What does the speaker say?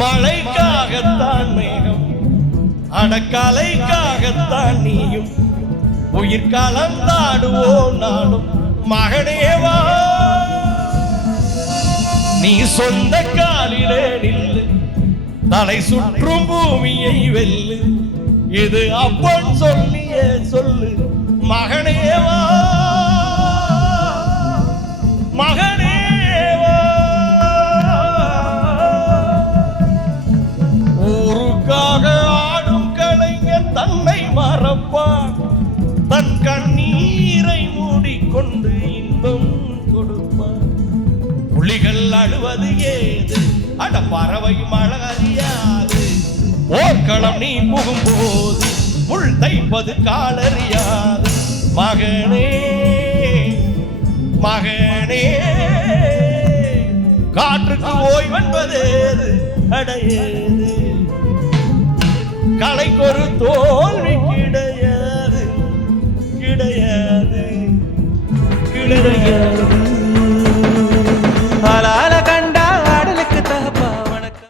மழைக்காகத்தான் மேகம், அடக்கலைக்காகத்தான் நீயும். உயிர் கலந்தாடுவோம் நாளும் மகனேவா. நீ சொந்த காலிலே நில்லு, தலை சுற்றும் பூமியை வெல்லு. இது அப்பன் சொல்லியே சொல்லு மகனேவா, மகனேவா. ஊருக்காக ஆடும் கலைஞர் தன்னை மறப்பான், தன் கண்ணீரை மூடிக்கொண்டு இன்பம் கொடுப்பான். புலிகள் அழுவது ஏது, அட பறவை மழை அறியாது. போர்க்களம் நீ புகும்போது முள் தைப்பது காலறியாது. மகனே மகனே, காற்றுக்கு ஓய்வென்பதேது அடையேது. கலைக்கொரு தோல்வி கிடையாது கிடையாது கிடையாது.